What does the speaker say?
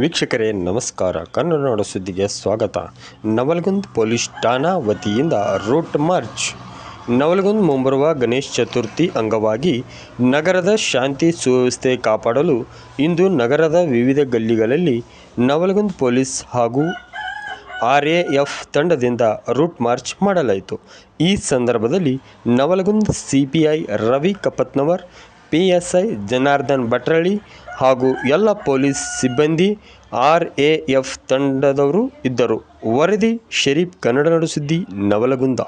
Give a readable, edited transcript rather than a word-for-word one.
ವೀಕ್ಷಕರೇ ನಮಸ್ಕಾರ. ಕನ್ನಡ ನಾಡು ಸುದ್ದಿಗೆ ಸ್ವಾಗತ. ನವಲಗುಂದ ಪೊಲೀಸ್ ಠಾಣಾ ವತಿಯಿಂದ ರೂಟ್ ಮಾರ್ಚ್. ನವಲಗುಂದ ಮುಂಬರುವ ಗಣೇಶ ಚತುರ್ಥಿ ಅಂಗವಾಗಿ ನಗರದ ಶಾಂತಿ ಸುವ್ಯವಸ್ಥೆ ಕಾಪಾಡಲು ಇಂದು ನಗರದ ವಿವಿಧ ಗಲ್ಲಿಗಳಲ್ಲಿ ನವಲಗುಂದ ಪೊಲೀಸ್ ಹಾಗೂ RAF ತಂಡದಿಂದ ರೂಟ್ ಮಾರ್ಚ್ ಮಾಡಲಾಯಿತು. ಈ ಸಂದರ್ಭದಲ್ಲಿ ನವಲಗುಂದ CPI ರವಿ ಕಪ್ಪತ್ನವರ್, PSI ಜನಾರ್ದನ್ ಭಟ್ರಳ್ಳಿ ಹಾಗೂ ಎಲ್ಲ ಪೊಲೀಸ್ ಸಿಬ್ಬಂದಿ RAF ತಂಡದವರು ಇದ್ದರು. ವರದಿ ಶರೀಫ್, ಕನ್ನಡ ನಾಡು ಸುದ್ದಿ, ನವಲಗುಂದ.